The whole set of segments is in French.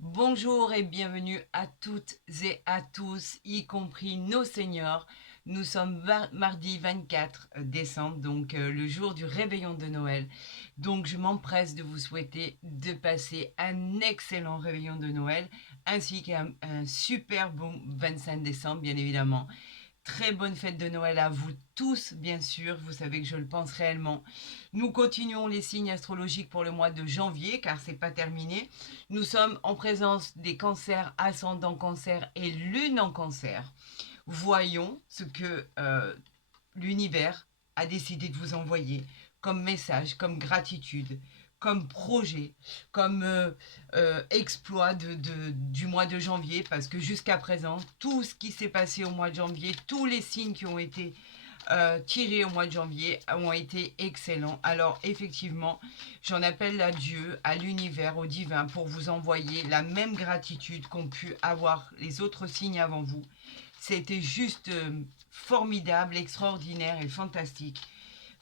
Bonjour et bienvenue à toutes et à tous, y compris nos seniors. Nous sommes mardi 24 décembre, donc le jour du réveillon de Noël. Donc je m'empresse de vous souhaiter de passer un excellent réveillon de Noël, ainsi qu'un super bon 25 décembre, bien évidemment. Très bonne fête de Noël à vous tous, bien sûr. Vous savez que je le pense réellement. Nous continuons les signes astrologiques pour le mois de janvier, car c'est pas terminé. Nous sommes en présence des cancers, ascendant cancer et lune en cancer. Voyons ce que l'univers a décidé de vous envoyer comme message, comme gratitude, comme projet, comme exploit du mois de janvier, parce que jusqu'à présent, tout ce qui s'est passé au mois de janvier, tous les signes qui ont été tirés au mois de janvier ont été excellents. Alors effectivement, j'en appelle à Dieu, à l'univers, au divin, pour vous envoyer la même gratitude qu'ont pu avoir les autres signes avant vous. C'était juste formidable, extraordinaire et fantastique.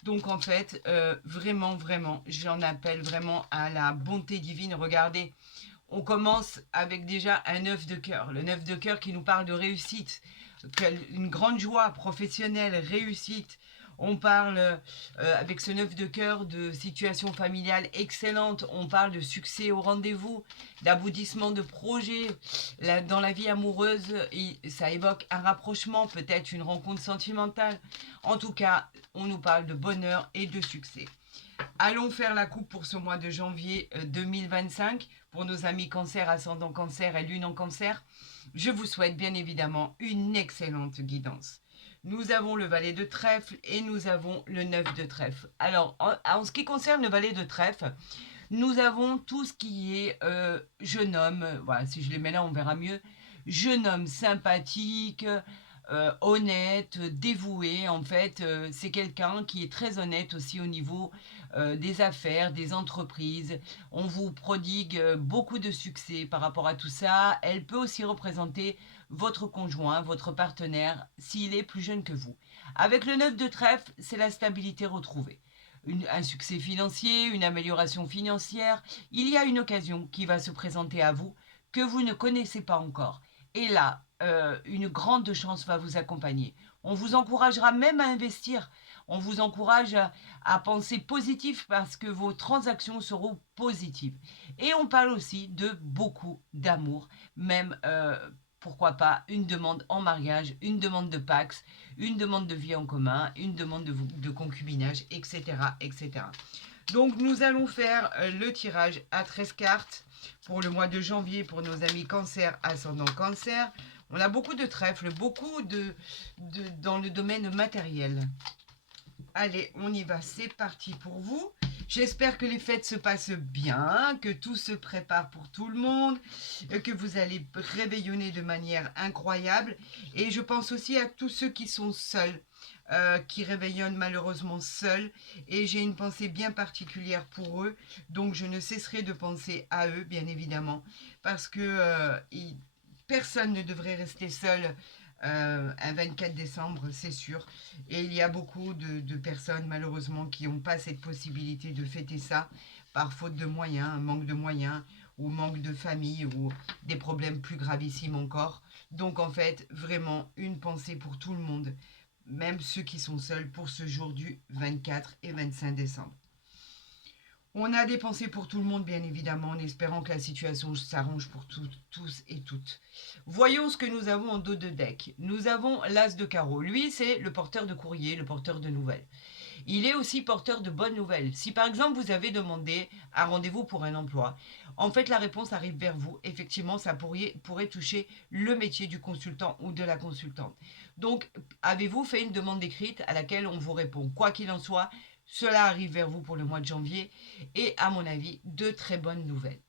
Donc en fait, vraiment, vraiment, j'en appelle vraiment à la bonté divine. Regardez, on commence avec déjà un œuf de cœur. Le neuf de cœur qui nous parle de réussite, une grande joie professionnelle, réussite. On parle avec ce neuf de cœur de situation familiale excellente. On parle de succès au rendez-vous, d'aboutissement de projets. Dans la vie amoureuse, ça évoque un rapprochement, peut-être une rencontre sentimentale. En tout cas, on nous parle de bonheur et de succès. Allons faire la coupe pour ce mois de janvier 2025 pour nos amis cancer, ascendant cancer et lune en cancer. Je vous souhaite bien évidemment une excellente guidance. Nous avons le valet de trèfle et nous avons le 9 de trèfle. Alors, en ce qui concerne le valet de trèfle, nous avons tout ce qui est jeune homme. Voilà, si je les mets là, on verra mieux. Jeune homme sympathique, honnête, dévoué. En fait, c'est quelqu'un qui est très honnête aussi au niveau des affaires, des entreprises. On vous prodigue beaucoup de succès par rapport à tout ça. Elle peut aussi représenter votre conjoint, votre partenaire, s'il est plus jeune que vous. Avec le 9 de trèfle, c'est la stabilité retrouvée. Un succès financier, une amélioration financière. Il y a une occasion qui va se présenter à vous que vous ne connaissez pas encore. Et là, une grande chance va vous accompagner. On vous encouragera même à investir. On vous encourage à penser positif parce que vos transactions seront positives. Et on parle aussi de beaucoup d'amour, même pourquoi pas une demande en mariage, une demande de Pax, une demande de vie en commun, une demande de concubinage, etc., etc. Donc nous allons faire le tirage à 13 cartes pour le mois de janvier pour nos amis cancer, ascendant cancer. On a beaucoup de trèfles, beaucoup dans le domaine matériel. Allez, on y va, c'est parti pour vous. J'espère que les fêtes se passent bien, que tout se prépare pour tout le monde, que vous allez réveillonner de manière incroyable. Et je pense aussi à tous ceux qui sont seuls, qui réveillonnent malheureusement seuls. Et j'ai une pensée bien particulière pour eux. Donc je ne cesserai de penser à eux, bien évidemment, parce que personne ne devrait rester seul un 24 décembre, c'est sûr. Et il y a beaucoup de personnes, malheureusement, qui n'ont pas cette possibilité de fêter ça par faute de moyens, manque de moyens, ou manque de famille, ou des problèmes plus gravissimes encore. Donc, en fait, vraiment, une pensée pour tout le monde, même ceux qui sont seuls, pour ce jour du 24 et 25 décembre. On a des pensées pour tout le monde, bien évidemment, en espérant que la situation s'arrange pour tous et toutes. Voyons ce que nous avons en dos de deck. Nous avons l'As de carreau. Lui, c'est le porteur de courrier, le porteur de nouvelles. Il est aussi porteur de bonnes nouvelles. Si par exemple vous avez demandé un rendez-vous pour un emploi, en fait la réponse arrive vers vous. Effectivement, ça pourrait toucher le métier du consultant ou de la consultante. Donc, avez-vous fait une demande écrite à laquelle on vous répond? Quoi qu'il en soit, cela arrive vers vous pour le mois de janvier et à mon avis, de très bonnes nouvelles.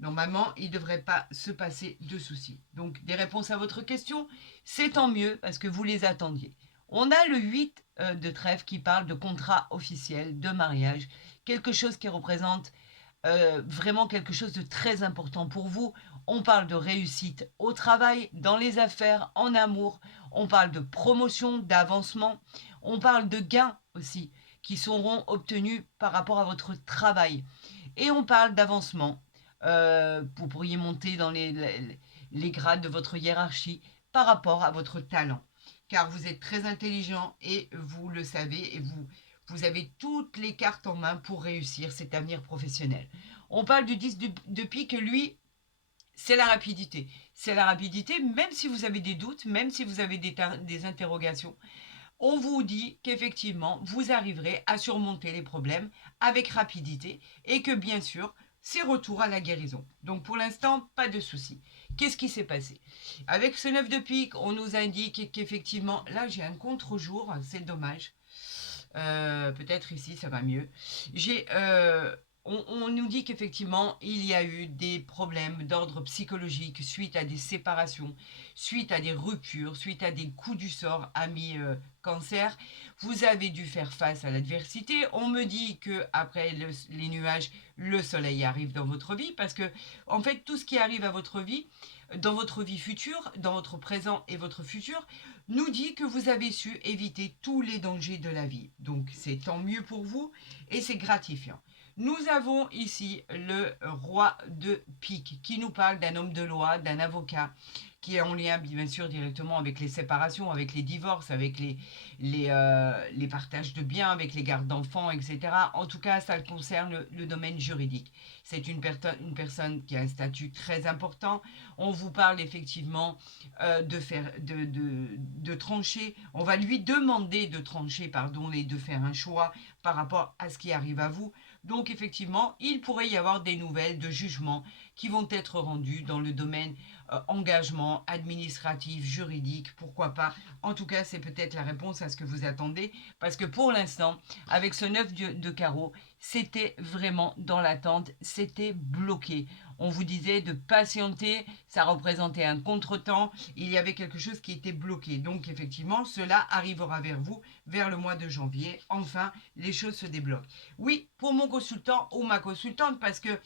Normalement, il ne devrait pas se passer de soucis. Donc, des réponses à votre question, c'est tant mieux parce que vous les attendiez. On a le 8 de trèfle qui parle de contrat officiel, de mariage, quelque chose qui représente vraiment quelque chose de très important pour vous. On parle de réussite au travail, dans les affaires, en amour. On parle de promotion, d'avancement. On parle de gains aussi qui seront obtenus par rapport à votre travail. Et on parle d'avancement Vous pourriez monter dans les grades de votre hiérarchie par rapport à votre talent. Car vous êtes très intelligent et vous le savez et vous avez toutes les cartes en main pour réussir cet avenir professionnel. On parle du 10 de pique, lui, c'est la rapidité. C'est la rapidité, même si vous avez des doutes, même si vous avez des interrogations, on vous dit qu'effectivement, vous arriverez à surmonter les problèmes avec rapidité et que bien sûr, c'est retour à la guérison. Donc pour l'instant, pas de souci. Qu'est-ce qui s'est passé? Avec ce 9 de pique, on nous indique qu'effectivement, là j'ai un contre-jour, c'est dommage. Peut-être ici, ça va mieux. On nous dit qu'effectivement, il y a eu des problèmes d'ordre psychologique suite à des séparations, suite à des ruptures, suite à des coups du sort, amis cancer. Vous avez dû faire face à l'adversité. On me dit que après les nuages, le soleil arrive dans votre vie parce que, en fait, tout ce qui arrive à votre vie, dans votre vie future, dans votre présent et votre futur, nous dit que vous avez su éviter tous les dangers de la vie. Donc c'est tant mieux pour vous et c'est gratifiant. Nous avons ici le roi de pique qui nous parle d'un homme de loi, d'un avocat qui est en lien bien sûr directement avec les séparations, avec les divorces, avec les partages de biens, avec les gardes d'enfants, etc. En tout cas, ça concerne le domaine juridique. C'est une personne qui a un statut très important. On vous parle effectivement de trancher. On va lui demander de trancher, pardon, et de faire un choix par rapport à ce qui arrive à vous. Donc effectivement, il pourrait y avoir des nouvelles de jugement qui vont être rendues dans le domaine engagement administratif, juridique, pourquoi pas. En tout cas, c'est peut-être la réponse à ce que vous attendez, parce que pour l'instant, avec ce 9 de carreau, c'était vraiment dans l'attente, c'était bloqué. On vous disait de patienter, ça représentait un contretemps, il y avait quelque chose qui était bloqué. Donc effectivement, cela arrivera vers vous vers le mois de janvier. Enfin, les choses se débloquent. Oui, pour mon consultant ou ma consultante, parce que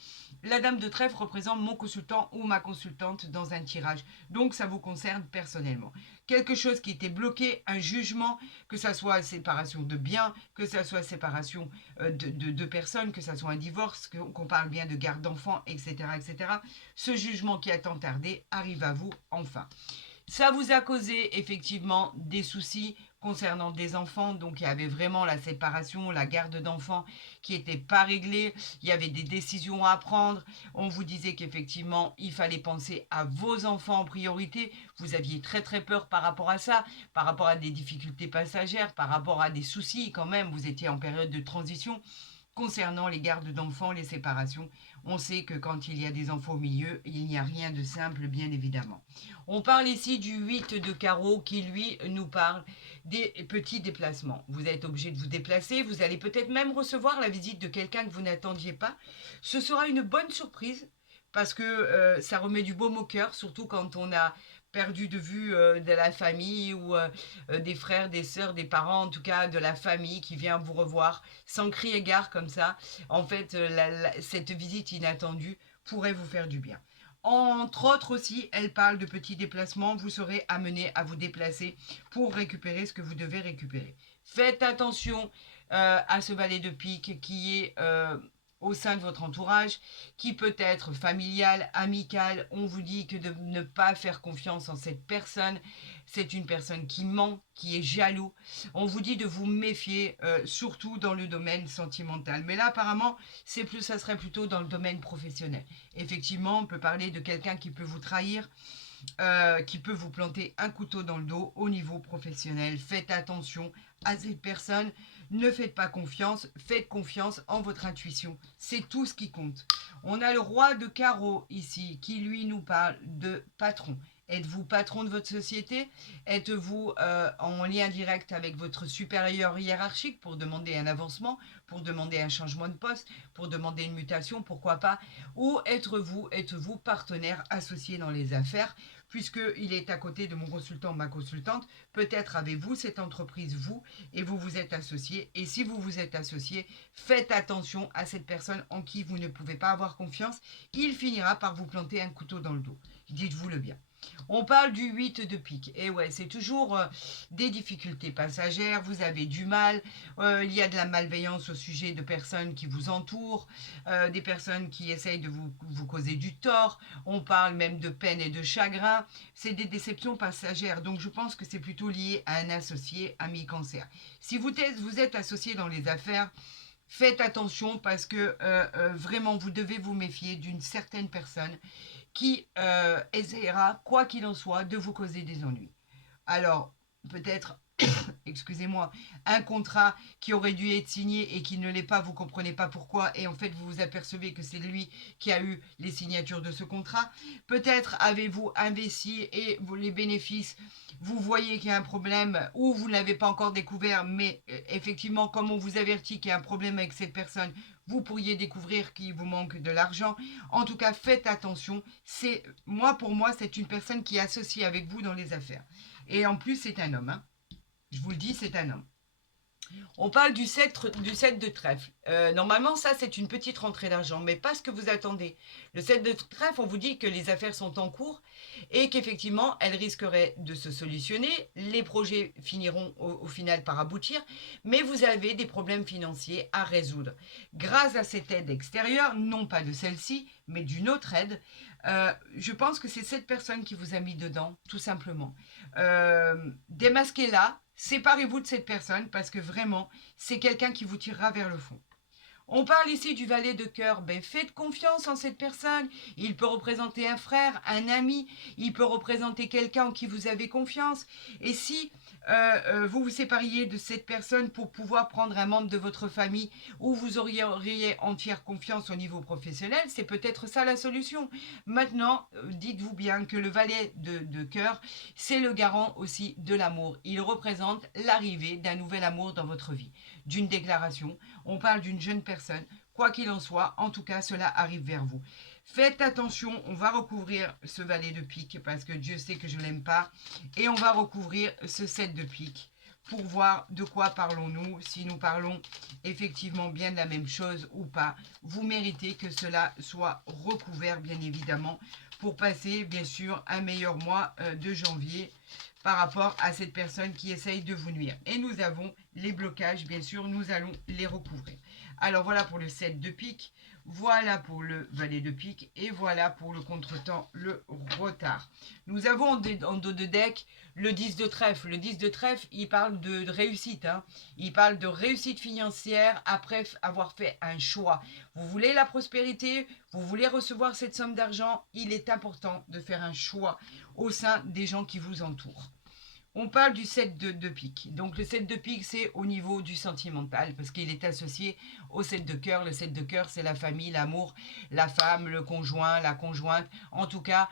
la dame de trèfle représente mon consultant ou ma consultante dans un tirage. Donc ça vous concerne personnellement. Quelque chose qui était bloqué, un jugement, que ça soit séparation de biens, que ça soit séparation de personnes, que ça soit un divorce, qu'on parle bien de garde d'enfants, etc., etc. Ce jugement qui a tant tardé arrive à vous enfin. Ça vous a causé effectivement des soucis concernant des enfants, donc il y avait vraiment la séparation, la garde d'enfants qui n'était pas réglée, il y avait des décisions à prendre, on vous disait qu'effectivement il fallait penser à vos enfants en priorité, vous aviez très très peur par rapport à ça, par rapport à des difficultés passagères, par rapport à des soucis quand même, vous étiez en période de transition. Concernant les gardes d'enfants, les séparations, on sait que quand il y a des enfants au milieu, il n'y a rien de simple, bien évidemment. On parle ici du 8 de carreau qui, lui, nous parle des petits déplacements. Vous êtes obligé de vous déplacer, vous allez peut-être même recevoir la visite de quelqu'un que vous n'attendiez pas. Ce sera une bonne surprise parce que ça remet du baume au cœur, surtout quand on a perdu de vue de la famille ou des frères, des sœurs, des parents, en tout cas de la famille qui vient vous revoir sans crier gare comme ça. En fait, cette visite inattendue pourrait vous faire du bien. Entre autres aussi, elle parle de petits déplacements. Vous serez amené à vous déplacer pour récupérer ce que vous devez récupérer. Faites attention à ce valet de pique qui est au sein de votre entourage, qui peut être familial, amical. On vous dit que de ne pas faire confiance en cette personne. C'est une personne qui ment, qui est jaloux. On vous dit de vous méfier, surtout dans le domaine sentimental. Mais là, apparemment, ça serait plutôt dans le domaine professionnel. Effectivement, on peut parler de quelqu'un qui peut vous trahir, qui peut vous planter un couteau dans le dos au niveau professionnel. Faites attention à cette personne. Ne faites pas confiance, faites confiance en votre intuition. C'est tout ce qui compte. On a le roi de carreau ici qui lui nous parle de patron. Êtes-vous patron de votre société? Êtes-vous en lien direct avec votre supérieur hiérarchique pour demander un avancement, pour demander un changement de poste, pour demander une mutation, pourquoi pas? Ou êtes-vous partenaire associé dans les affaires? Puisqu'il est à côté de mon consultant, ma consultante, peut-être avez-vous cette entreprise, vous, et vous vous êtes associé. Et si vous vous êtes associé, faites attention à cette personne en qui vous ne pouvez pas avoir confiance. Il finira par vous planter un couteau dans le dos. Dites-vous-le bien. On parle du 8 de pique. Et ouais, c'est toujours des difficultés passagères, vous avez du mal, il y a de la malveillance sujet de personnes qui vous entourent, des personnes qui essayent de vous causer du tort. On parle même de peine et de chagrin. C'est des déceptions passagères. Donc je pense que c'est plutôt lié à un associé, ami cancer. Si vous êtes associé dans les affaires, faites attention parce que vraiment vous devez vous méfier d'une certaine personne qui essaiera, quoi qu'il en soit, de vous causer des ennuis. Alors, peut-être, excusez-moi, un contrat qui aurait dû être signé et qui ne l'est pas, vous ne comprenez pas pourquoi, et en fait vous vous apercevez que c'est lui qui a eu les signatures de ce contrat. Peut-être avez-vous investi et les bénéfices, vous voyez qu'il y a un problème ou vous ne l'avez pas encore découvert, mais effectivement, comme on vous avertit qu'il y a un problème avec cette personne, vous pourriez découvrir qu'il vous manque de l'argent. En tout cas, faites attention. Pour moi, c'est une personne qui est associée avec vous dans les affaires. Et en plus, c'est un homme. Hein. Je vous le dis, c'est un homme. On parle du 7 de trèfle. Normalement, ça, c'est une petite rentrée d'argent, mais pas ce que vous attendez. Le 7 de trèfle, on vous dit que les affaires sont en cours et qu'effectivement, elles risqueraient de se solutionner. Les projets finiront au final par aboutir, mais vous avez des problèmes financiers à résoudre. Grâce à cette aide extérieure, non pas de celle-ci, mais d'une autre aide, je pense que c'est cette personne qui vous a mis dedans, tout simplement. Démasquez-la, séparez-vous de cette personne parce que vraiment, c'est quelqu'un qui vous tirera vers le fond. On parle ici du valet de cœur. Ben, faites confiance en cette personne. Il peut représenter un frère, un ami. Il peut représenter quelqu'un en qui vous avez confiance. Et si vous vous sépariez de cette personne pour pouvoir prendre un membre de votre famille où vous auriez entière confiance au niveau professionnel, c'est peut-être ça la solution. Maintenant, dites-vous bien que le valet de cœur, c'est le garant aussi de l'amour. Il représente l'arrivée d'un nouvel amour dans votre vie, d'une déclaration. On parle d'une jeune personne. Quoi qu'il en soit, en tout cas, cela arrive vers vous. Faites attention, on va recouvrir ce valet de pique parce que Dieu sait que je ne l'aime pas. Et on va recouvrir ce 7 de pique pour voir de quoi parlons-nous, si nous parlons effectivement bien de la même chose ou pas. Vous méritez que cela soit recouvert, bien évidemment, pour passer, bien sûr, un meilleur mois de janvier par rapport à cette personne qui essaye de vous nuire. Et nous avons les blocages, bien sûr, nous allons les recouvrir. Alors voilà pour le 7 de pique, voilà pour le valet de pique et voilà pour le contretemps, le retard. Nous avons en dos de deck le 10 de trèfle. Le 10 de trèfle, il parle de réussite. Hein. Il parle de réussite financière après avoir fait un choix. Vous voulez la prospérité, vous voulez recevoir cette somme d'argent, il est important de faire un choix au sein des gens qui vous entourent. On parle du 7 de pique. Donc le 7 de pique, c'est au niveau du sentimental, parce qu'il est associé au 7 de cœur. Le 7 de cœur, c'est la famille, l'amour, la femme, le conjoint, la conjointe. En tout cas,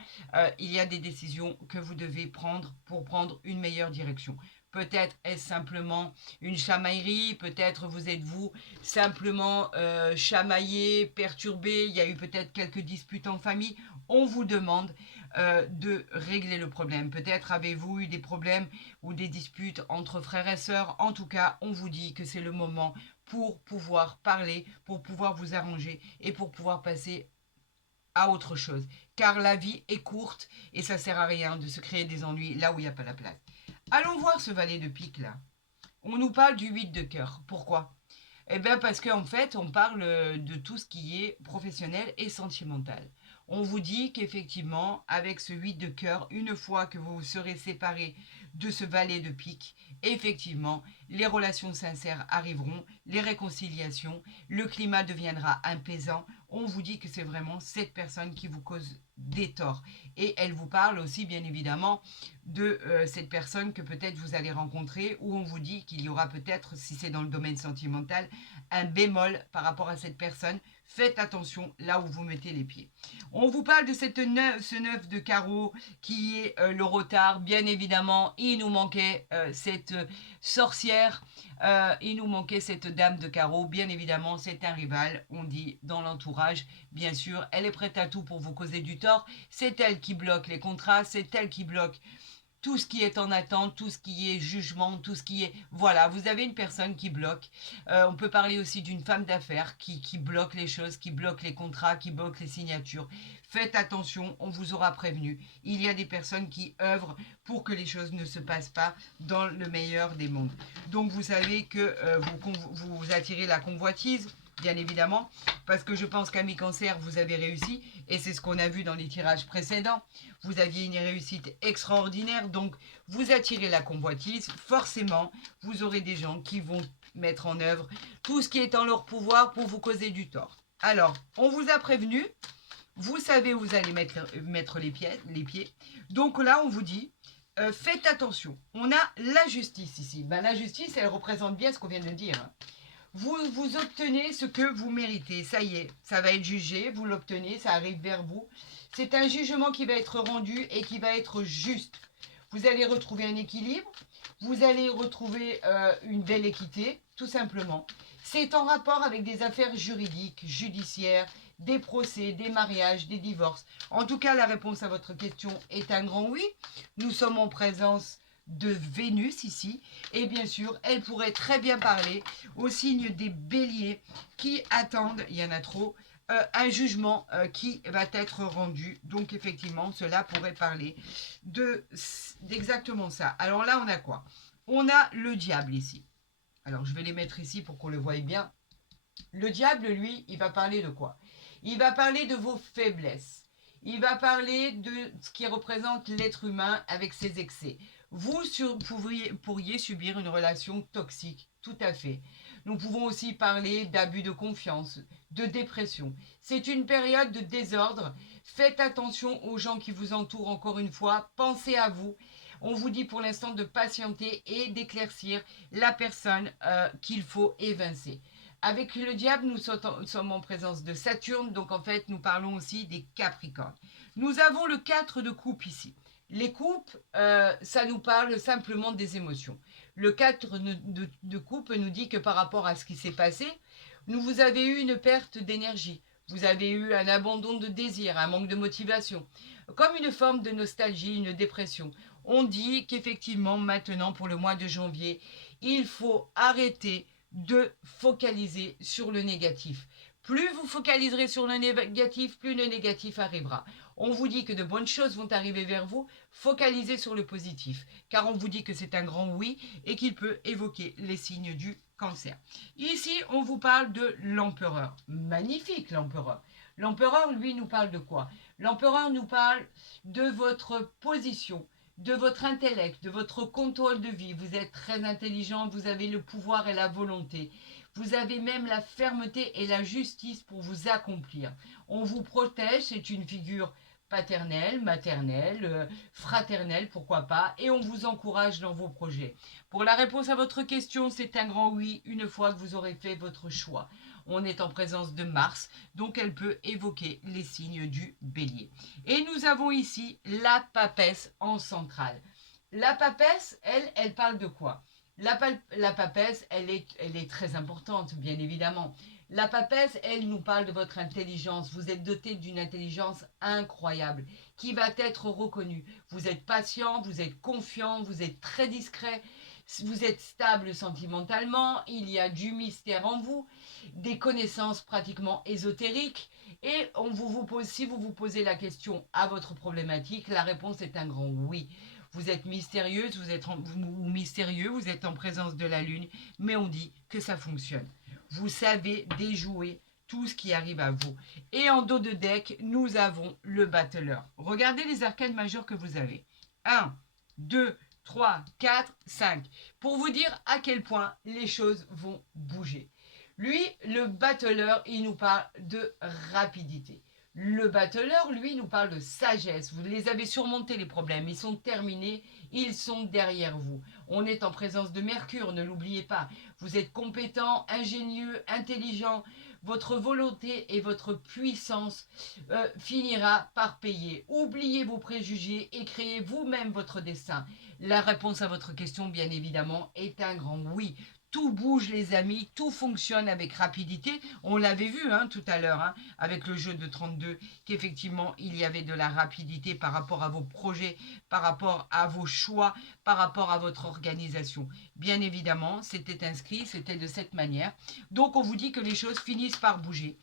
il y a des décisions que vous devez prendre pour prendre une meilleure direction. Peut-être est-ce simplement une chamaillerie, peut-être vous êtes-vous simplement chamaillé, perturbé, il y a eu peut-être quelques disputes en famille. On vous demande de régler le problème. Peut-être avez-vous eu des problèmes ou des disputes entre frères et sœurs. En tout cas, on vous dit que c'est le moment pour pouvoir parler, pour pouvoir vous arranger et pour pouvoir passer à autre chose. Car la vie est courte et ça sert à rien de se créer des ennuis là où il n'y a pas la place. Allons voir ce valet de pique là. On nous parle du 8 de cœur. Pourquoi? Eh bien parce qu'en fait, on parle de tout ce qui est professionnel et sentimental. On vous dit qu'effectivement, avec ce 8 de cœur, une fois que vous serez séparés de ce valet de pique, effectivement, les relations sincères arriveront, les réconciliations, le climat deviendra apaisant. On vous dit que c'est vraiment cette personne qui vous cause des torts. Et elle vous parle aussi, bien évidemment, de cette personne que peut-être vous allez rencontrer, où on vous dit qu'il y aura peut-être, si c'est dans le domaine sentimental, un bémol par rapport à cette personne. Faites attention là où vous mettez les pieds. On vous parle de ce 9 de carreau qui est le retard. Bien évidemment, il nous manquait cette sorcière, il nous manquait cette dame de carreau. Bien évidemment, c'est un rival, on dit dans l'entourage. Bien sûr, elle est prête à tout pour vous causer du tort. C'est elle qui bloque les contrats, c'est elle qui bloque tout ce qui est en attente, tout ce qui est jugement, tout ce qui est... Voilà, vous avez une personne qui bloque. On peut parler aussi d'une femme d'affaires qui bloque les choses, qui bloque les contrats, qui bloque les signatures. faites attention, on vous aura prévenu. Il y a des personnes qui œuvrent pour que les choses ne se passent pas dans le meilleur des mondes. Donc vous savez que vous attirez la convoitise, bien évidemment, parce que je pense qu'Amis Cancer, vous avez réussi, et c'est ce qu'on a vu dans les tirages précédents. Vous aviez une réussite extraordinaire, donc vous attirez la convoitise, forcément, vous aurez des gens qui vont mettre en œuvre tout ce qui est en leur pouvoir pour vous causer du tort. Alors, on vous a prévenu, vous savez où vous allez mettre les pieds. Donc là, on vous dit, faites attention. On a la justice ici. Ben, la justice, elle représente bien ce qu'on vient de dire. Vous obtenez ce que vous méritez. Ça y est, ça va être jugé, vous l'obtenez, ça arrive vers vous. C'est un jugement qui va être rendu et qui va être juste. Vous allez retrouver un équilibre, vous allez retrouver une belle équité, tout simplement. C'est en rapport avec des affaires juridiques, judiciaires, des procès, des mariages, des divorces. En tout cas, la réponse à votre question est un grand oui. Nous sommes en présence de Vénus ici, et bien sûr, elle pourrait très bien parler au signe des béliers qui attendent, il y en a trop, un jugement qui va être rendu. Donc effectivement, cela pourrait parler d'exactement ça. Alors là, on a quoi? On a le diable ici. Alors je vais les mettre ici pour qu'on le voie bien. Le diable, lui, il va parler de quoi? Il va parler de vos faiblesses. Il va parler de ce qui représente l'être humain avec ses excès. Vous pourriez subir une relation toxique, tout à fait. Nous pouvons aussi parler d'abus de confiance, de dépression. C'est une période de désordre. Faites attention aux gens qui vous entourent, encore une fois. Pensez à vous. On vous dit pour l'instant de patienter et d'éclaircir la personne qu'il faut évincer. Avec le diable, nous sommes en présence de Saturne, donc en fait, nous parlons aussi des Capricornes. Nous avons le 4 de coupe ici. Les coupes, ça nous parle simplement des émotions. Le 4 de coupe nous dit que par rapport à ce qui s'est passé, vous avez eu une perte d'énergie. Vous avez eu un abandon de désir, un manque de motivation, comme une forme de nostalgie, une dépression. On dit qu'effectivement, maintenant, pour le mois de janvier, il faut arrêter de focaliser sur le négatif. Plus vous focaliserez sur le négatif, plus le négatif arrivera. On vous dit que de bonnes choses vont arriver vers vous, focalisez sur le positif, car on vous dit que c'est un grand oui et qu'il peut évoquer les signes du cancer. Ici, on vous parle de l'empereur. Magnifique l'empereur. L'empereur, lui, nous parle de quoi? L'empereur nous parle de votre position, de votre intellect, de votre contrôle de vie. Vous êtes très intelligent, vous avez le pouvoir et la volonté. Vous avez même la fermeté et la justice pour vous accomplir. On vous protège, c'est une figure paternelle, maternelle, fraternelle, pourquoi pas, et on vous encourage dans vos projets. Pour la réponse à votre question, c'est un grand oui une fois que vous aurez fait votre choix. On est en présence de Mars, donc elle peut évoquer les signes du bélier. Et nous avons ici la papesse en centrale. La papesse, elle parle de quoi? La papesse, elle est très importante, bien évidemment. La papesse, elle nous parle de votre intelligence. Vous êtes doté d'une intelligence incroyable qui va être reconnue. Vous êtes patient, vous êtes confiant, vous êtes très discret, vous êtes stable sentimentalement, il y a du mystère en vous, des connaissances pratiquement ésotériques. Et si vous vous posez la question à votre problématique, la réponse est un grand oui. Vous êtes mystérieuse, ou mystérieux, vous êtes en présence de la lune, mais on dit que ça fonctionne. Vous savez déjouer tout ce qui arrive à vous. Et en dos de deck, nous avons le battleur. Regardez les arcanes majeures que vous avez. 1, 2, 3, 4, 5. Pour vous dire à quel point les choses vont bouger. Lui, le battleur, il nous parle de rapidité. Le battleur, lui, nous parle de sagesse. Vous les avez surmontés, les problèmes. Ils sont terminés. Ils sont derrière vous. On est en présence de Mercure, ne l'oubliez pas. Vous êtes compétent, ingénieux, intelligent. Votre volonté et votre puissance finira par payer. Oubliez vos préjugés et créez vous-même votre destin. La réponse à votre question, bien évidemment, est un grand oui. Tout bouge les amis, tout fonctionne avec rapidité. On l'avait vu tout à l'heure avec le jeu de 32, qu'effectivement il y avait de la rapidité par rapport à vos projets, par rapport à vos choix, par rapport à votre organisation. Bien évidemment, c'était inscrit, c'était de cette manière. Donc on vous dit que les choses finissent par bouger.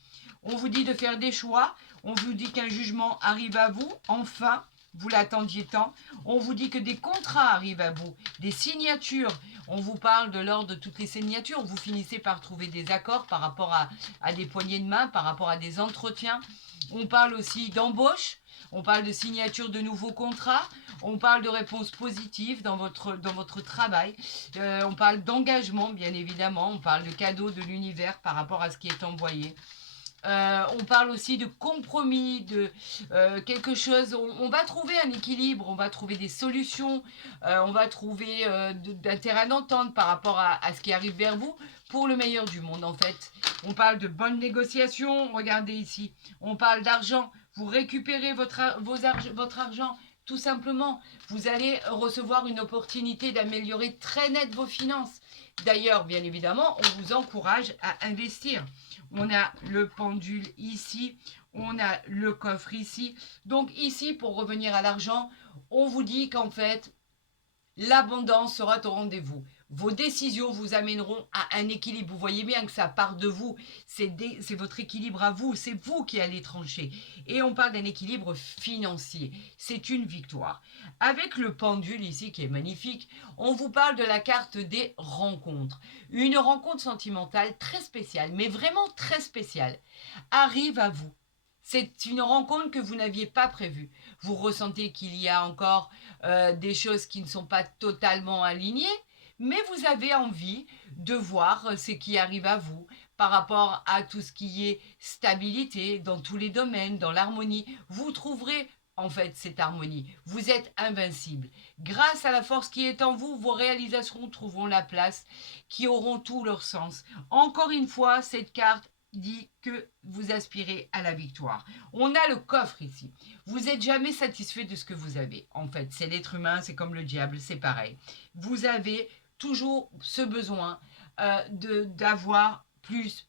On vous dit de faire des choix. On vous dit qu'un jugement arrive à vous. Enfin, vous l'attendiez tant. On vous dit que des contrats arrivent à vous, des signatures. On vous parle de l'ordre de toutes les signatures. Vous finissez par trouver des accords par rapport à des poignées de main, par rapport à des entretiens. On parle aussi d'embauche. On parle de signature de nouveaux contrats. On parle de réponses positives dans votre travail. On parle d'engagement, bien évidemment. On parle de cadeaux de l'univers par rapport à ce qui est envoyé. On parle aussi de compromis, de quelque chose. On va trouver un équilibre, on va trouver des solutions, on va trouver d'un terrain d'entente par rapport à ce qui arrive vers vous pour le meilleur du monde en fait. On parle de bonnes négociations, regardez ici. On parle d'argent, vous récupérez votre argent. Tout simplement, vous allez recevoir une opportunité d'améliorer très net vos finances. D'ailleurs, bien évidemment, on vous encourage à investir. On a le pendule ici, on a le coffre ici. Donc ici, pour revenir à l'argent, on vous dit qu'en fait, l'abondance sera au rendez-vous. Vos décisions vous amèneront à un équilibre. Vous voyez bien que ça part de vous. C'est votre équilibre à vous. C'est vous qui allez trancher. Et on parle d'un équilibre financier. C'est une victoire. Avec le pendule ici qui est magnifique, on vous parle de la carte des rencontres. Une rencontre sentimentale très spéciale, mais vraiment très spéciale, arrive à vous. C'est une rencontre que vous n'aviez pas prévue. Vous ressentez qu'il y a encore des choses qui ne sont pas totalement alignées, mais vous avez envie de voir ce qui arrive à vous par rapport à tout ce qui est stabilité dans tous les domaines, dans l'harmonie. Vous trouverez en fait cette harmonie. Vous êtes invincible. Grâce à la force qui est en vous, vos réalisations trouveront la place, qui auront tout leur sens. Encore une fois, cette carte dit que vous aspirez à la victoire. On a le coffre ici. Vous n'êtes jamais satisfait de ce que vous avez. En fait, c'est l'être humain, c'est comme le diable, c'est pareil. Vous avez toujours ce besoin d'avoir plus.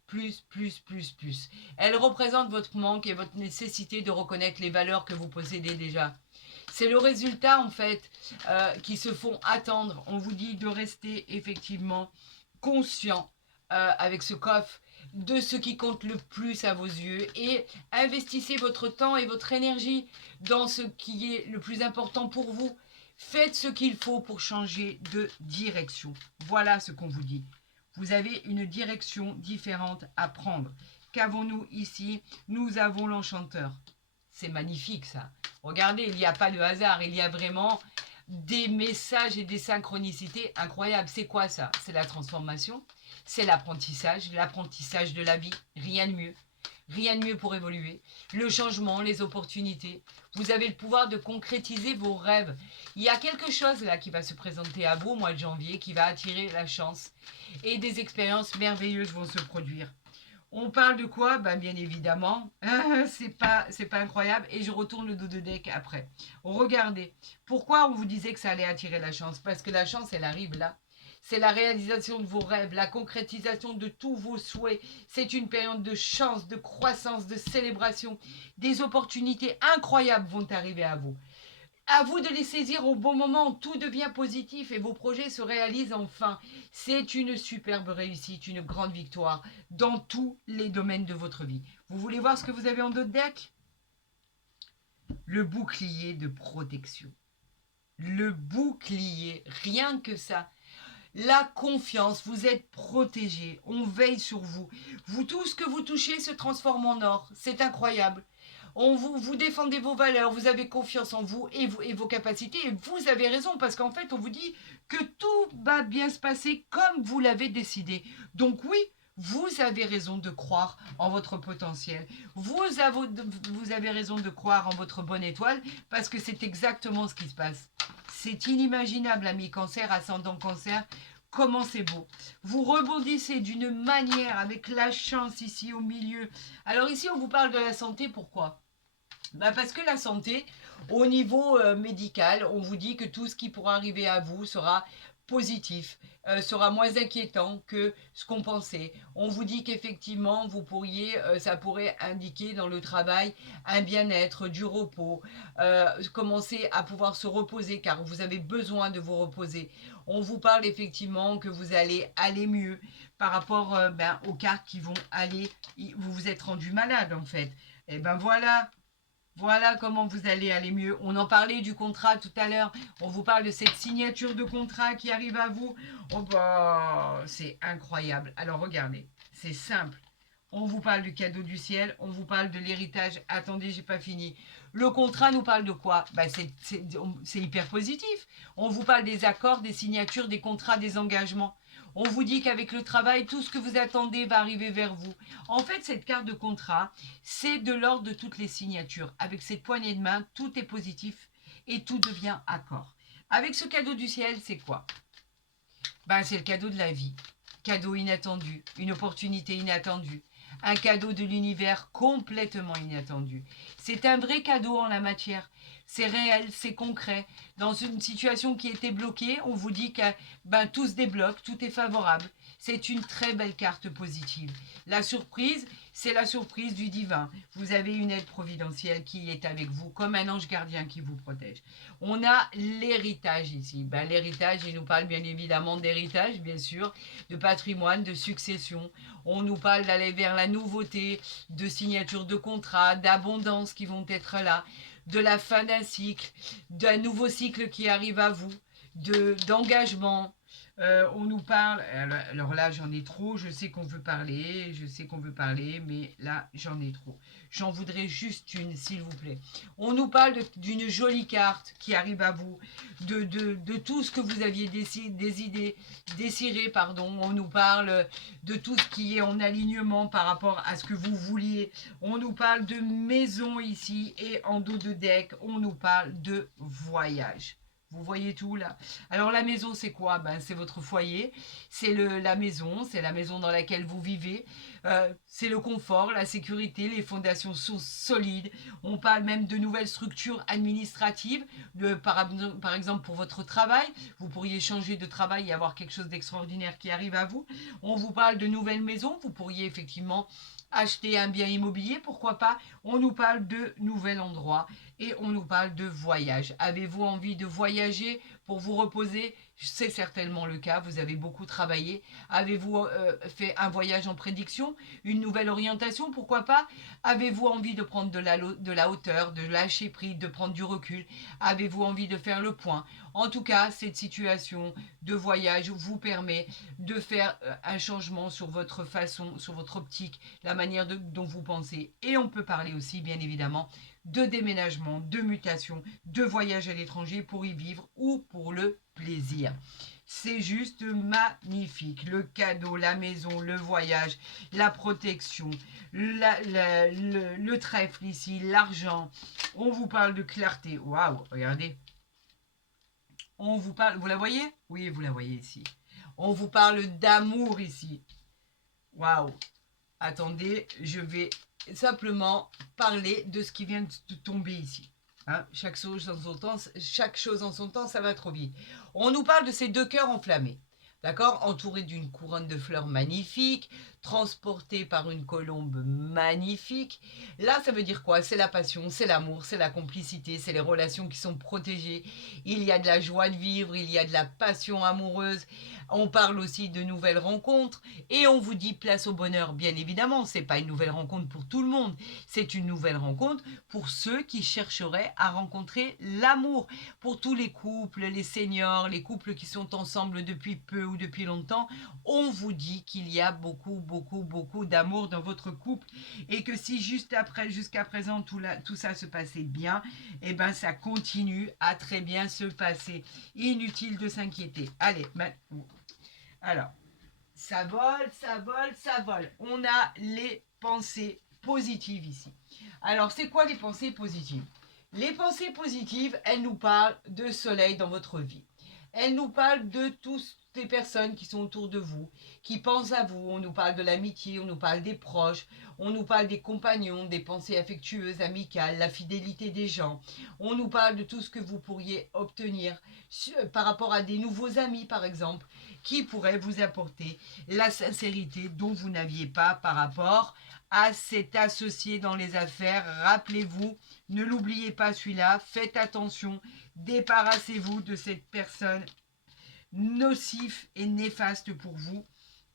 Elle représente votre manque et votre nécessité de reconnaître les valeurs que vous possédez déjà. C'est le résultat, en fait, qui se font attendre. On vous dit de rester effectivement conscient avec ce coffre de ce qui compte le plus à vos yeux et investissez votre temps et votre énergie dans ce qui est le plus important pour vous. Faites ce qu'il faut pour changer de direction. Voilà ce qu'on vous dit. Vous avez une direction différente à prendre. Qu'avons-nous ici? Nous avons l'enchanteur. C'est magnifique ça. Regardez, il n'y a pas de hasard. Il y a vraiment des messages et des synchronicités incroyables. C'est quoi ça? C'est la transformation. C'est l'apprentissage de la vie. Rien de mieux. Rien de mieux pour évoluer. Le changement, les opportunités. Vous avez le pouvoir de concrétiser vos rêves. Il y a quelque chose là qui va se présenter à vous au mois de janvier, qui va attirer la chance. Et des expériences merveilleuses vont se produire. On parle de quoi? Bien évidemment, c'est pas incroyable. Et je retourne le dos de deck après. Regardez, pourquoi on vous disait que ça allait attirer la chance? Parce que la chance, elle arrive là. C'est la réalisation de vos rêves, la concrétisation de tous vos souhaits. C'est une période de chance, de croissance, de célébration. Des opportunités incroyables vont arriver à vous. À vous de les saisir au bon moment, tout devient positif et vos projets se réalisent enfin. C'est une superbe réussite, une grande victoire dans tous les domaines de votre vie. Vous voulez voir ce que vous avez en dos de deck? Le bouclier de protection. Le bouclier, rien que ça. La confiance, vous êtes protégé, on veille sur vous. Tout ce que vous touchez se transforme en or, c'est incroyable. Vous défendez vos valeurs, vous avez confiance en vous et vos capacités. Et vous avez raison, parce qu'en fait, on vous dit que tout va bien se passer comme vous l'avez décidé. Donc oui, vous avez raison de croire en votre potentiel. Vous avez raison de croire en votre bonne étoile, parce que c'est exactement ce qui se passe. C'est inimaginable, ami Cancer, ascendant Cancer. Comment c'est beau. Vous rebondissez d'une manière avec la chance ici au milieu. Alors ici, on vous parle de la santé. Pourquoi? Parce que la santé, au niveau médical, on vous dit que tout ce qui pourra arriver à vous sera positif, sera moins inquiétant que ce qu'on pensait. On vous dit qu'effectivement, vous pourriez, ça pourrait indiquer dans le travail un bien-être, du repos, commencer à pouvoir se reposer car vous avez besoin de vous reposer. On vous parle effectivement que vous allez aller mieux par rapport aux cartes qui vont aller, vous vous êtes rendu malade en fait. Et ben voilà, voilà comment vous allez aller mieux. On en parlait du contrat tout à l'heure. On vous parle de cette signature de contrat qui arrive à vous. Oh bah, c'est incroyable. Alors regardez, c'est simple. On vous parle du cadeau du ciel, on vous parle de l'héritage. Attendez, j'ai pas fini. Le contrat nous parle de quoi? C'est hyper positif. On vous parle des accords, des signatures, des contrats, des engagements. On vous dit qu'avec le travail, tout ce que vous attendez va arriver vers vous. En fait, cette carte de contrat, c'est de l'ordre de toutes les signatures. Avec cette poignée de main, tout est positif et tout devient accord. Avec ce cadeau du ciel, c'est quoi? C'est le cadeau de la vie. Cadeau inattendu, une opportunité inattendue. Un cadeau de l'univers complètement inattendu. C'est un vrai cadeau en la matière. C'est réel, c'est concret. Dans une situation qui était bloquée, on vous dit que tout se débloque, tout est favorable. C'est une très belle carte positive. La surprise, c'est la surprise du divin. Vous avez une aide providentielle qui est avec vous, comme un ange gardien qui vous protège. On a l'héritage ici. L'héritage, il nous parle bien évidemment d'héritage, bien sûr, de patrimoine, de succession. On nous parle d'aller vers la nouveauté, de signature de contrat, d'abondance qui vont être là, de la fin d'un cycle, d'un nouveau cycle qui arrive à vous, d'engagement. On nous parle, alors là j'en ai trop, je sais qu'on veut parler, mais là j'en ai trop. J'en voudrais juste une, s'il vous plaît. On nous parle d'une jolie carte qui arrive à vous, de tout ce que vous aviez désiré, pardon. On nous parle de tout ce qui est en alignement par rapport à ce que vous vouliez. On nous parle de maison ici et en dos de deck, on nous parle de voyage. Vous voyez tout là. Alors la maison c'est quoi? C'est votre foyer, c'est la maison dans laquelle vous vivez, c'est le confort, la sécurité, les fondations sont solides. On parle même de nouvelles structures administratives, par exemple pour votre travail, vous pourriez changer de travail et avoir quelque chose d'extraordinaire qui arrive à vous. On vous parle de nouvelles maisons, vous pourriez effectivement acheter un bien immobilier, pourquoi pas. On nous parle de nouvel endroit et on nous parle de voyage. Avez-vous envie de voyager pour vous reposer? C'est certainement le cas, vous avez beaucoup travaillé. Avez-vous fait un voyage en prédiction? Une nouvelle orientation? Pourquoi pas? Avez-vous envie de prendre de la hauteur, de lâcher prise, de prendre du recul? Avez-vous envie de faire le point? En tout cas, cette situation de voyage vous permet de faire un changement sur votre façon, sur votre optique, la manière dont vous pensez. Et on peut parler aussi, bien évidemment, de déménagement, de mutation, de voyage à l'étranger pour y vivre ou pour le plaisir. C'est juste magnifique. Le cadeau, la maison, le voyage, la protection, le trèfle ici, l'argent. On vous parle de clarté. Waouh, regardez. On vous parle, vous la voyez? Oui, vous la voyez ici. On vous parle d'amour ici. Waouh. Attendez, je vais simplement parler de ce qui vient de tomber ici. Chaque chose en son temps, ça va trop vite. On nous parle de ces deux cœurs enflammés. D'accord? Entourés d'une couronne de fleurs magnifiques, transportés par une colombe magnifique. Là, ça veut dire quoi? C'est la passion, c'est l'amour, c'est la complicité, c'est les relations qui sont protégées. Il y a de la joie de vivre, il y a de la passion amoureuse. On parle aussi de nouvelles rencontres et on vous dit place au bonheur. Bien évidemment, c'est pas une nouvelle rencontre pour tout le monde. C'est une nouvelle rencontre pour ceux qui chercheraient à rencontrer l'amour. Pour tous les couples, les seniors, les couples qui sont ensemble depuis peu ou depuis longtemps, on vous dit qu'il y a beaucoup d'amour dans votre couple et que si jusqu'à présent tout ça se passait bien, et ça continue à très bien se passer. Inutile de s'inquiéter. Allez, alors, ça vole. On a les pensées positives ici. Alors, c'est quoi les pensées positives? Les pensées positives, elles nous parlent de soleil dans votre vie. Elle nous parle de toutes les personnes qui sont autour de vous, qui pensent à vous. On nous parle de l'amitié, on nous parle des proches, on nous parle des compagnons, des pensées affectueuses, amicales, la fidélité des gens. On nous parle de tout ce que vous pourriez obtenir par rapport à des nouveaux amis, par exemple, qui pourraient vous apporter la sincérité dont vous n'aviez pas par rapport à cet associé dans les affaires. Rappelez-vous, ne l'oubliez pas celui-là, faites attention, débarrassez-vous de cette personne nocif et néfaste pour vous.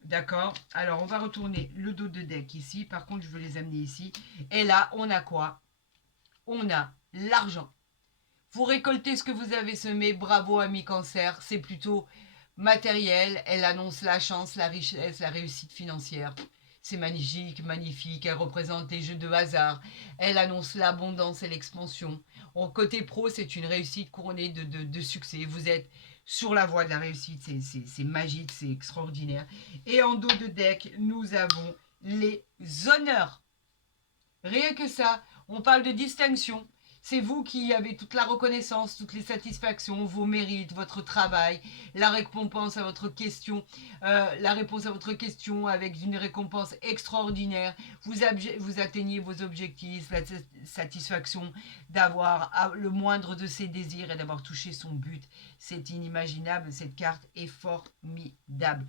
D'accord? Alors, on va retourner le dos de deck ici. Par contre, je veux les amener ici. Et là, on a quoi? On a l'argent. Vous récoltez ce que vous avez semé. Bravo, ami Cancer. C'est plutôt matériel. Elle annonce la chance, la richesse, la réussite financière. C'est magnifique, magnifique. Elle représente les jeux de hasard. Elle annonce l'abondance et l'expansion. Au côté pro, c'est une réussite couronnée de succès. Vous êtes sur la voie de la réussite. C'est magique, c'est extraordinaire. Et en dos de deck, nous avons les honneurs. Rien que ça, on parle de distinction. C'est vous qui avez toute la reconnaissance, toutes les satisfactions, vos mérites, votre travail, la récompense à votre question, la réponse à votre question avec une récompense extraordinaire. Vous atteignez vos objectifs, la satisfaction d'avoir le moindre de ses désirs et d'avoir touché son but. C'est inimaginable, cette carte est formidable.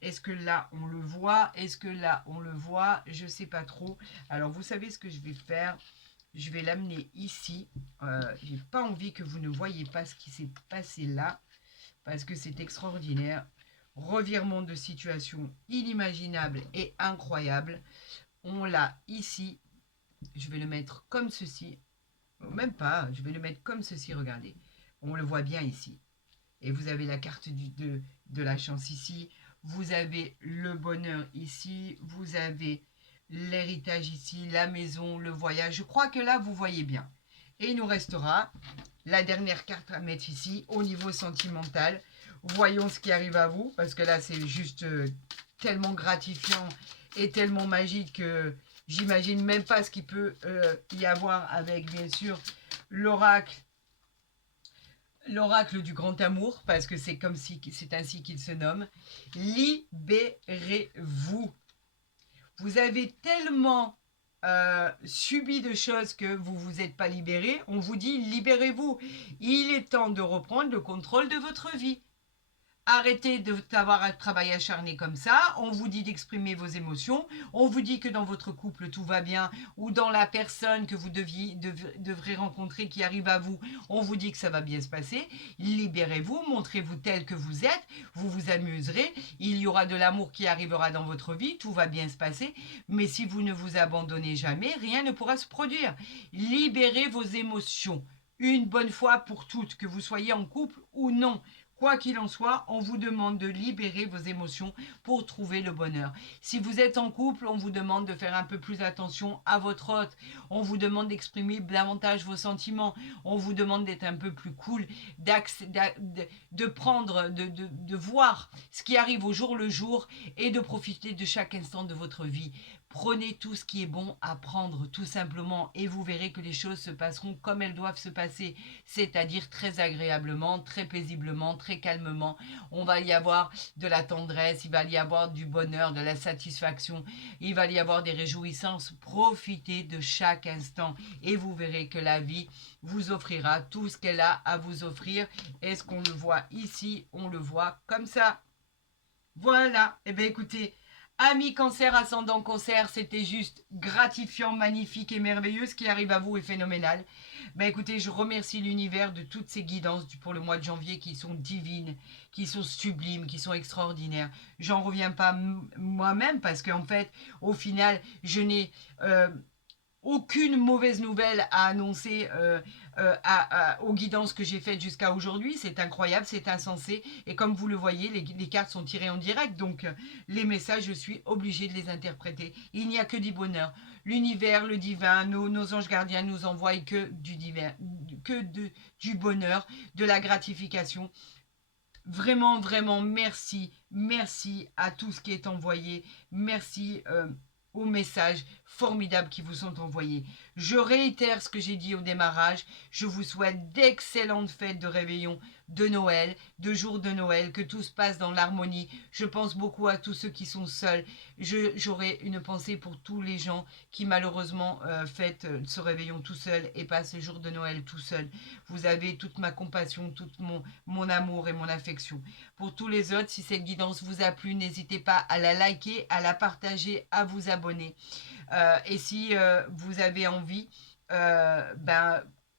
Est-ce que là on le voit? Est-ce que là on le voit? Je ne sais pas trop. Alors vous savez ce que je vais faire? Je vais l'amener ici. Je n'ai pas envie que vous ne voyez pas ce qui s'est passé là, parce que c'est extraordinaire. Revirement de situation inimaginable et incroyable. On l'a ici. Je vais le mettre comme ceci. Même pas, je vais le mettre comme ceci, regardez. On le voit bien ici. Et vous avez la carte de la chance ici. Vous avez le bonheur ici. Vous avez l'héritage ici, la maison, le voyage. Je crois que là, vous voyez bien. Et il nous restera la dernière carte à mettre ici, au niveau sentimental. Voyons ce qui arrive à vous, parce que là, c'est juste tellement gratifiant et tellement magique que j'imagine même pas ce qu'il peut y avoir avec, bien sûr, l'oracle du grand amour, parce que c'est comme si c'est ainsi qu'il se nomme. Libérez-vous. Vous avez tellement subi de choses que vous ne vous êtes pas libéré. On vous dit libérez-vous. Il est temps de reprendre le contrôle de votre vie. Arrêtez d'avoir un travail acharné comme ça. On vous dit d'exprimer vos émotions. On vous dit que dans votre couple, tout va bien. Ou dans la personne que vous devrez rencontrer qui arrive à vous, on vous dit que ça va bien se passer. Libérez-vous, montrez-vous tel que vous êtes. Vous vous amuserez. Il y aura de l'amour qui arrivera dans votre vie. Tout va bien se passer. Mais si vous ne vous abandonnez jamais, rien ne pourra se produire. Libérez vos émotions. Une bonne fois pour toutes, que vous soyez en couple ou non. Quoi qu'il en soit, on vous demande de libérer vos émotions pour trouver le bonheur. Si vous êtes en couple, on vous demande de faire un peu plus attention à votre hôte. On vous demande d'exprimer davantage vos sentiments. On vous demande d'être un peu plus cool, de prendre, de voir ce qui arrive au jour le jour et de profiter de chaque instant de votre vie. Prenez tout ce qui est bon à prendre, tout simplement, et vous verrez que les choses se passeront comme elles doivent se passer, c'est-à-dire très agréablement, très paisiblement, très calmement. On va y avoir de la tendresse, il va y avoir du bonheur, de la satisfaction, il va y avoir des réjouissances. Profitez de chaque instant et vous verrez que la vie vous offrira tout ce qu'elle a à vous offrir. Est-ce qu'on le voit ici? On le voit comme ça. Voilà, et bien écoutez, amis Cancer, ascendant Cancer, c'était juste gratifiant, magnifique et merveilleux. Ce qui arrive à vous est phénoménal. Ben écoutez, je remercie l'univers de toutes ces guidances pour le mois de janvier qui sont divines, qui sont sublimes, qui sont extraordinaires. J'en reviens pas moi-même parce qu'en fait, au final, je n'ai aucune mauvaise nouvelle à annoncer aux guidances que j'ai faites jusqu'à aujourd'hui. C'est incroyable, c'est insensé. Et comme vous le voyez, les cartes sont tirées en direct. Donc, les messages, je suis obligée de les interpréter. Il n'y a que du bonheur. L'univers, le divin, nos anges gardiens nous envoient que du bonheur, de la gratification. Vraiment, vraiment, merci. Merci à tout ce qui est envoyé. Merci aux messages. formidables qui vous sont envoyés. Je réitère ce que j'ai dit au démarrage. Je vous souhaite d'excellentes fêtes de réveillon, de Noël, de jour de Noël, que tout se passe dans l'harmonie. Je pense beaucoup à tous ceux qui sont seuls. J'aurai une pensée pour tous les gens qui malheureusement fêtent ce réveillon tout seul et passent le jour de Noël tout seul. Vous avez toute ma compassion, tout mon amour et mon affection. Pour tous les autres, si cette guidance vous a plu, n'hésitez pas à la liker, à la partager, à vous abonner. Et si vous avez envie,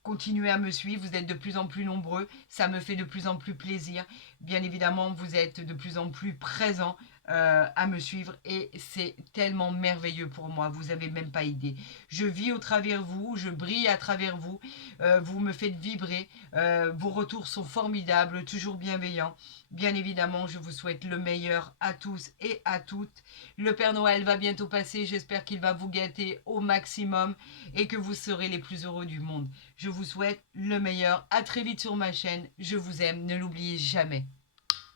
continuez à me suivre. Vous êtes de plus en plus nombreux. Ça me fait de plus en plus plaisir. Bien évidemment, vous êtes de plus en plus présents à me suivre et c'est tellement merveilleux pour moi, vous n'avez même pas idée. Je vis au travers vous, je brille à travers vous, vous me faites vibrer, vos retours sont formidables, toujours bienveillants. Bien évidemment, je vous souhaite le meilleur à tous et à toutes. Le Père Noël va bientôt passer, j'espère qu'il va vous gâter au maximum et que vous serez les plus heureux du monde. Je vous souhaite le meilleur, à très vite sur ma chaîne, je vous aime, ne l'oubliez jamais.